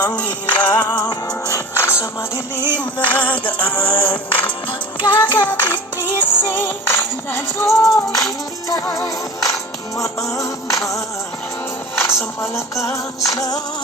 ang ilaw sa madilim na daan. Pagkakabit-bising, lalong higpitan. Tumaama sa malakas na